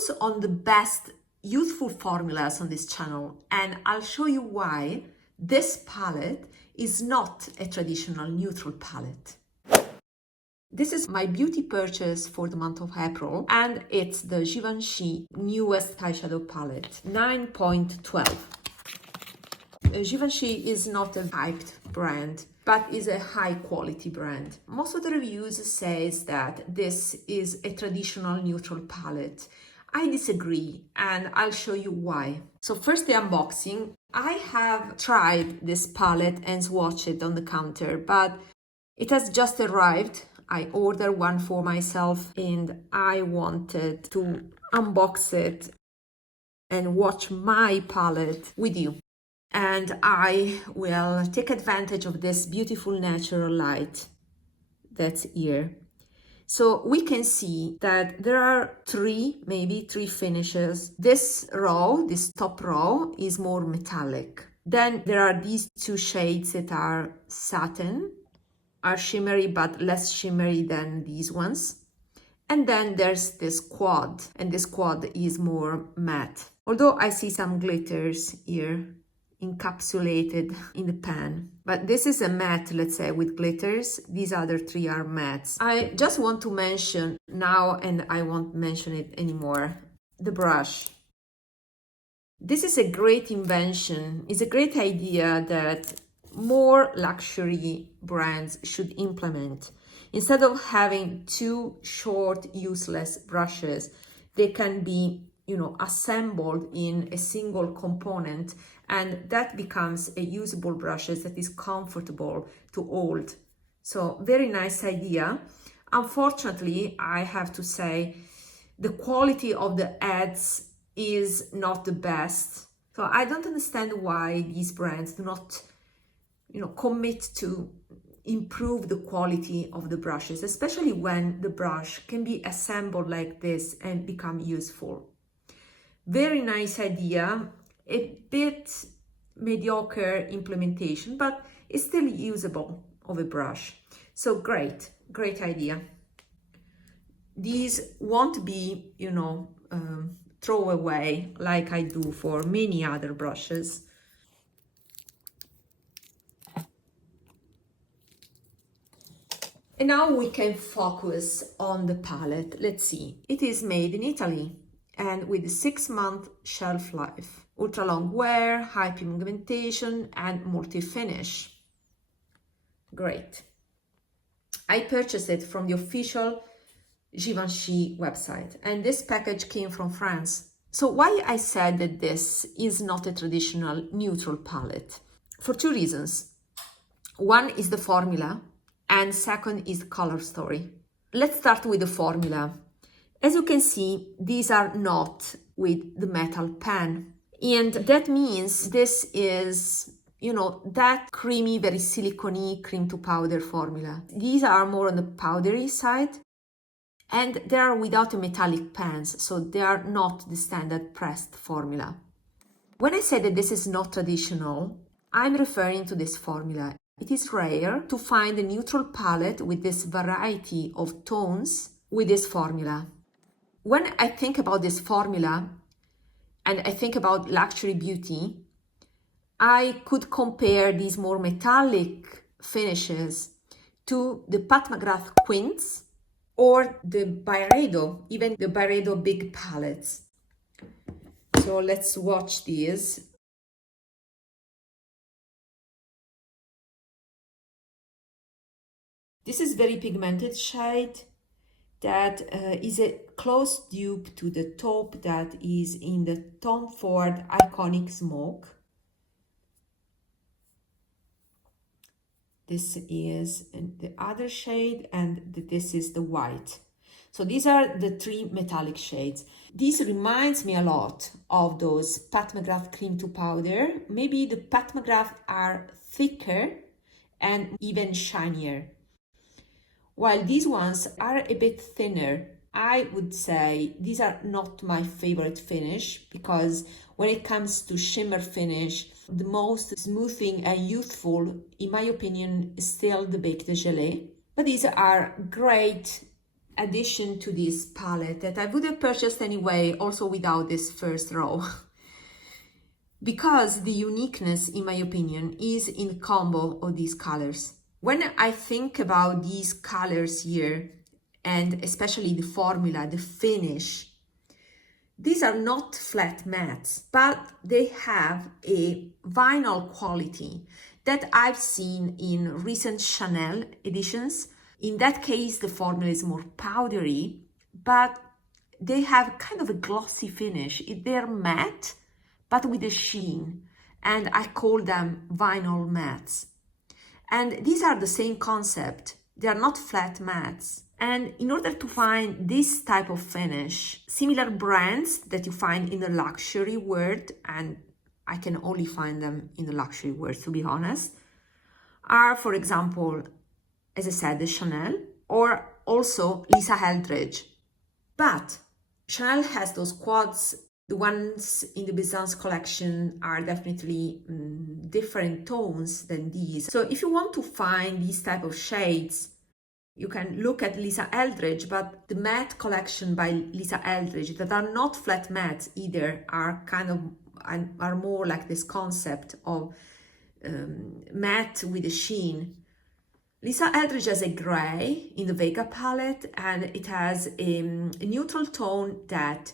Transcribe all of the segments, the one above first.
focus on the best youthful formulas on this channel, and I'll show you why this palette is not a traditional neutral palette. This is my beauty purchase for the month of April, and it's the Givenchy newest eyeshadow palette, 9.12. Givenchy is not a hyped brand, but is a high quality brand. Most of the reviews says that this is a traditional neutral palette. I disagree, and I'll show you why. So first, the unboxing. I have tried this palette and swatched it on the counter, but it has just arrived. I ordered one for myself and I wanted to unbox it and watch my palette with you. And I will take advantage of this beautiful natural light that's here. So we can see that there are maybe three finishes. This row, this top row, is more metallic. Then there are these two shades that are satin, are shimmery but less shimmery than these ones. And then there's this quad, and this quad is more matte. Although I see some glitters here encapsulated in the pan, but this is a matte, let's say, with glitters. These other three are mattes. I just want to mention now, and I won't mention it anymore, the brush. This is a great invention. It's a great idea that more luxury brands should implement. Instead of having two short, useless brushes, they can be, assembled in a single component, and that becomes a usable brush that is comfortable to hold. So very nice idea. Unfortunately, I have to say the quality of the ads is not the best. So I don't understand why these brands do not, commit to improve the quality of the brushes, especially when the brush can be assembled like this and become useful. Very nice idea, a bit mediocre implementation, but it's still usable of a brush. So great idea. These won't be, throw away like I do for many other brushes. And now we can focus on the palette. Let's see. It is made in Italy and with a 6-month shelf life. Ultra long wear, high pigmentation, and multi-finish. Great. I purchased it from the official Givenchy website, and this package came from France. So why I said that this is not a traditional neutral palette? For two reasons. One is the formula, and second is the color story. Let's start with the formula. As you can see, these are not with the metal pan. And that means this is, that creamy, very silicone cream to powder formula. These are more on the powdery side, and they are without a metallic pans, so they are not the standard pressed formula. When I say that this is not traditional, I'm referring to this formula. It is rare to find a neutral palette with this variety of tones with this formula. When I think about this formula and I think about luxury beauty, I could compare these more metallic finishes to the Pat McGrath quints or the Byredo, even the Byredo big palettes. So let's watch these. This is very pigmented shade that is a close dupe to the taupe that is in the Tom Ford iconic smoke. This is the other shade, and this is the white. So these are the three metallic shades. This reminds me a lot of those Pat McGrath cream to powder. Maybe the Pat McGrath are thicker and even shinier, while these ones are a bit thinner. I would say these are not my favorite finish, because when it comes to shimmer finish, the most smoothing and youthful, in my opinion, is still the Baked Gelée. But these are great addition to this palette that I would have purchased anyway, also without this first row. Because the uniqueness, in my opinion, is in the combo of these colors. When I think about these colors here, and especially the formula, the finish, these are not flat mattes, but they have a vinyl quality that I've seen in recent Chanel editions. In that case, the formula is more powdery, but they have kind of a glossy finish. They're matte, but with a sheen, and I call them vinyl mattes. And these are the same concept. They are not flat mattes. And in order to find this type of finish, similar brands that you find in the luxury world, and I can only find them in the luxury world, to be honest, are, for example, as I said, the Chanel, or also Lisa Eldridge. But Chanel has those quads. The ones in the Byzance collection are definitely different tones than these. So if you want to find these type of shades, you can look at Lisa Eldridge, but the matte collection by Lisa Eldridge that are not flat mattes either are are more like this concept of matte with a sheen. Lisa Eldridge has a gray in the Vega palette, and it has a neutral tone that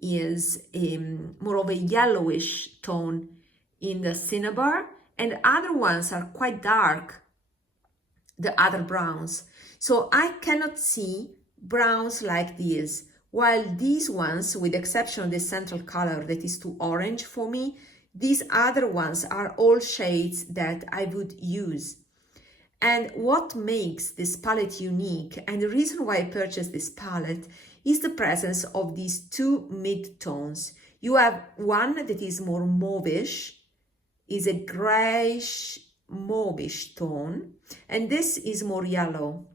is more of a yellowish tone in the cinnabar, and other ones are quite dark, the other browns. So I cannot see browns like these, while these ones, with the exception of the central color that is too orange for me, these other ones are all shades that I would use. And what makes this palette unique, and the reason why I purchased this palette, is the presence of these two mid-tones. You have one that is more mauvish, is a grayish mauvish tone, and this is more yellow.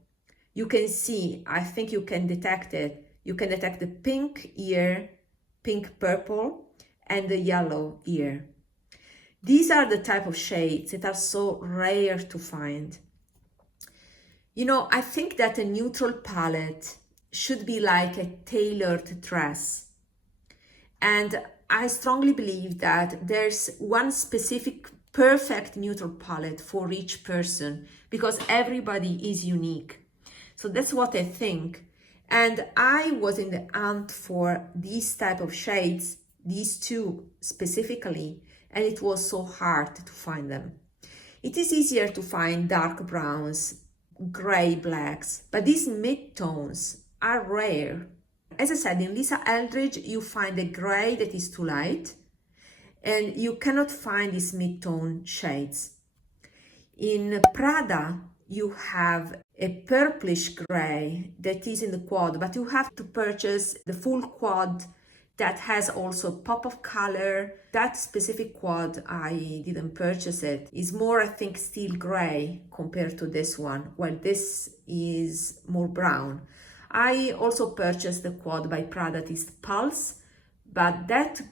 You can see, I think you can detect it. You can detect the pink here, pink purple, and the yellow here. These are the type of shades that are so rare to find. You know, I think that a neutral palette should be like a tailored dress. And I strongly believe that there's one specific perfect neutral palette for each person, because everybody is unique. So that's what I think. And I was in the hunt for these type of shades, these two specifically, and it was so hard to find them. It is easier to find dark browns, gray blacks, but these mid-tones are rare. As I said, in Lisa Eldridge, you find a gray that is too light, and you cannot find these mid-tone shades. In Prada, you have a purplish gray that is in the quad, but you have to purchase the full quad that has also pop of color. That specific quad, I didn't purchase it. It's more, I think, steel gray compared to this one, while this is more brown. I also purchased the quad by Prada, that is Pulse, but that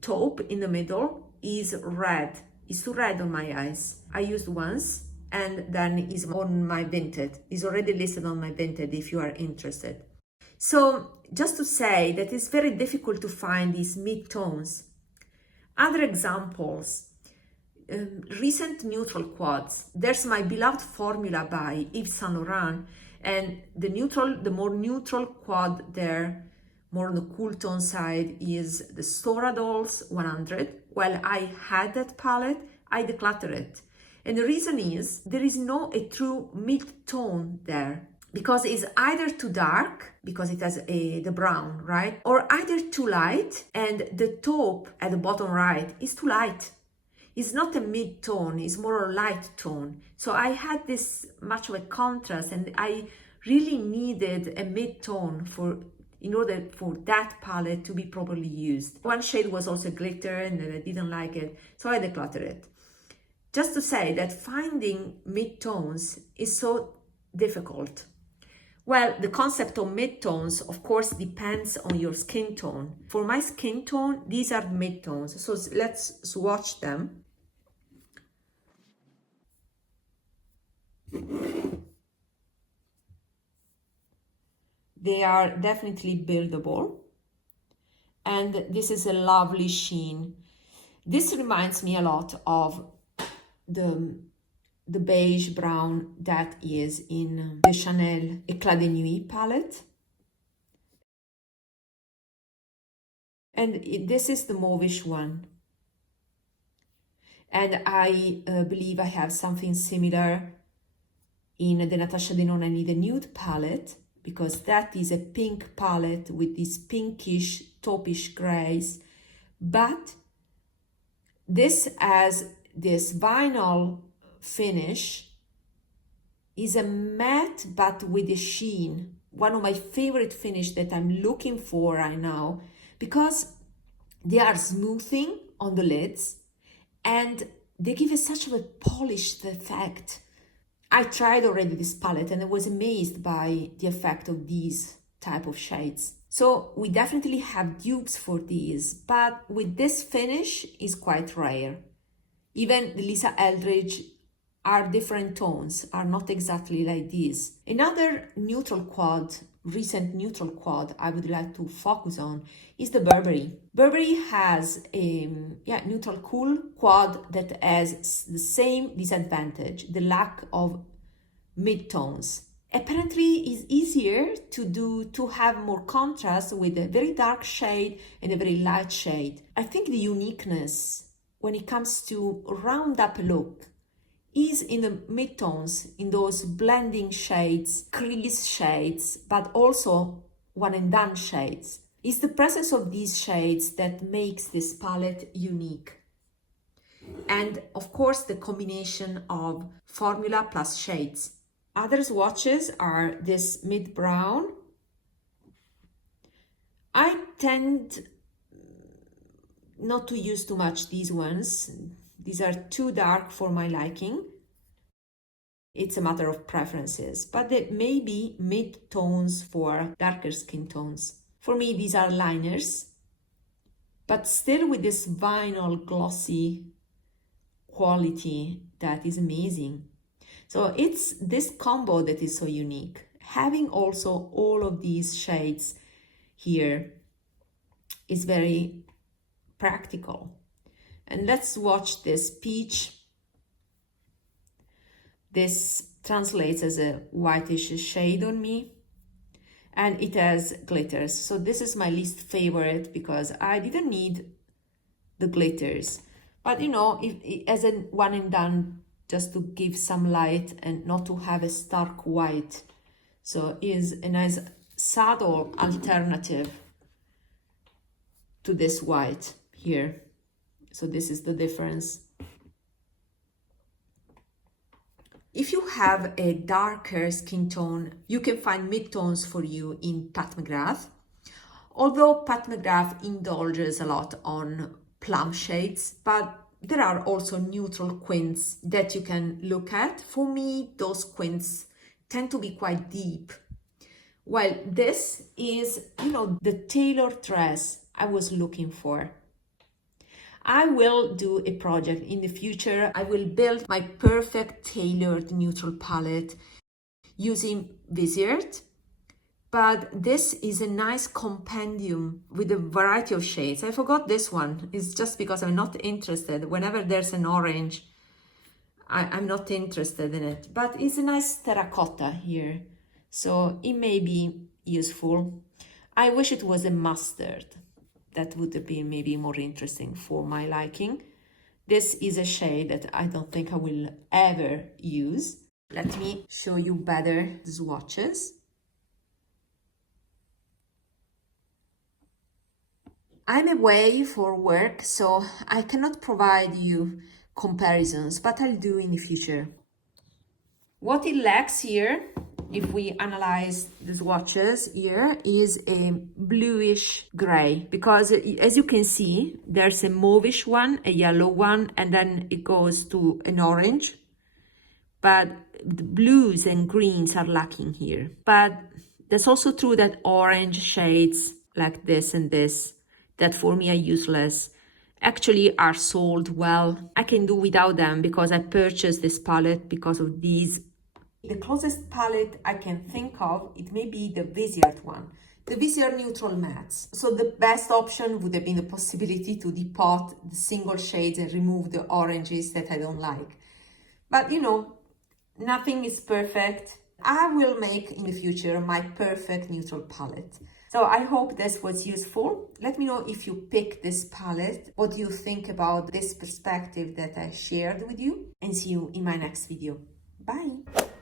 taupe in the middle is red. It's too red on my eyes. I used once, and then is on my Vinted. It's already listed on my Vinted if you are interested. So just to say that it's very difficult to find these mid-tones. Other examples, recent neutral quads. There's my beloved formula by Yves Saint Laurent, and the more neutral quad there, more on the cool tone side, is the Stora Dolls 100. While I had that palette, I decluttered it. And the reason is there is a true mid-tone there, because it's either too dark, because it has the brown, right? Or either too light, and the taupe at the bottom right is too light. It's not a mid-tone, it's more a light tone. So I had this much of a contrast, and I really needed a mid-tone in order for that palette to be properly used. One shade was also glitter, and I didn't like it, so I decluttered it. Just to say that finding mid-tones is so difficult. Well, the concept of mid-tones, of course, depends on your skin tone. For my skin tone, these are mid-tones. So let's swatch them. They are definitely buildable. And this is a lovely sheen. This reminds me a lot of the beige brown that is in the Chanel Eclat de Nuit palette. And this is the mauvish one. And I believe I have something similar in the Natasha Denona in the Nude palette, because that is a pink palette with these pinkish, taupish grays. But this has this vinyl finish, is a matte but with a sheen. One of my favorite finish that I'm looking for right now, because they are smoothing on the lids and they give it such a polished effect. I tried already this palette and I was amazed by the effect of these type of shades. So we definitely have dupes for these, but with this finish is quite rare. Even the Lisa Eldridge are different tones, are not exactly like this. Another neutral quad, recent neutral quad I would like to focus on is the Burberry. Burberry has a neutral cool quad that has the same disadvantage, the lack of mid-tones. Apparently it's easier to have more contrast with a very dark shade and a very light shade. I think the uniqueness when it comes to round up look is in the mid-tones, in those blending shades, crease shades, but also one and done shades. It's the presence of these shades that makes this palette unique. And of course, the combination of formula plus shades. Other swatches are this mid-brown. I tend not to use too much these ones. These are too dark for my liking. It's a matter of preferences, but there may be mid-tones for darker skin tones. For me, these are liners, but still with this vinyl glossy quality that is amazing. So it's this combo that is so unique. Having also all of these shades here is very practical. And let's swatch this peach. This translates as a whitish shade on me, and it has glitters. So this is my least favorite because I didn't need the glitters. But you know, if as a one and done, just to give some light and not to have a stark white. So is a nice subtle alternative to this white here. So this is the difference. If you have a darker skin tone, you can find mid-tones for you in Pat McGrath. Although Pat McGrath indulges a lot on plum shades, but there are also neutral quints that you can look at. For me, those quints tend to be quite deep. Well, this is, you know, the tailored dress I was looking for. I will do a project in the future. I will build my perfect tailored neutral palette using Viseart. But this is a nice compendium with a variety of shades. I forgot this one. It's just because I'm not interested. Whenever there's an orange, I'm not interested in it. But it's a nice terracotta here. So it may be useful. I wish it was a mustard. That would have been maybe more interesting for my liking. This is a shade that I don't think I will ever use. Let me show you better the swatches. I'm away for work, so I cannot provide you comparisons, but I'll do in the future. What it lacks here, if we analyze the swatches here, is a bluish gray, because as you can see, there's a mauvish one, a yellow one, and then it goes to an orange. But the blues and greens are lacking here. But that's also true that orange shades like this and this, that for me are useless, actually are sold well. I can do without them because I purchased this palette because of these The closest palette I can think of, it may be the Viseart one. The Viseart Neutral Mattes. So the best option would have been the possibility to depot the single shades and remove the oranges that I don't like. But you know, nothing is perfect. I will make in the future my perfect neutral palette. So I hope this was useful. Let me know if you pick this palette. What do you think about this perspective that I shared with you? And see you in my next video. Bye!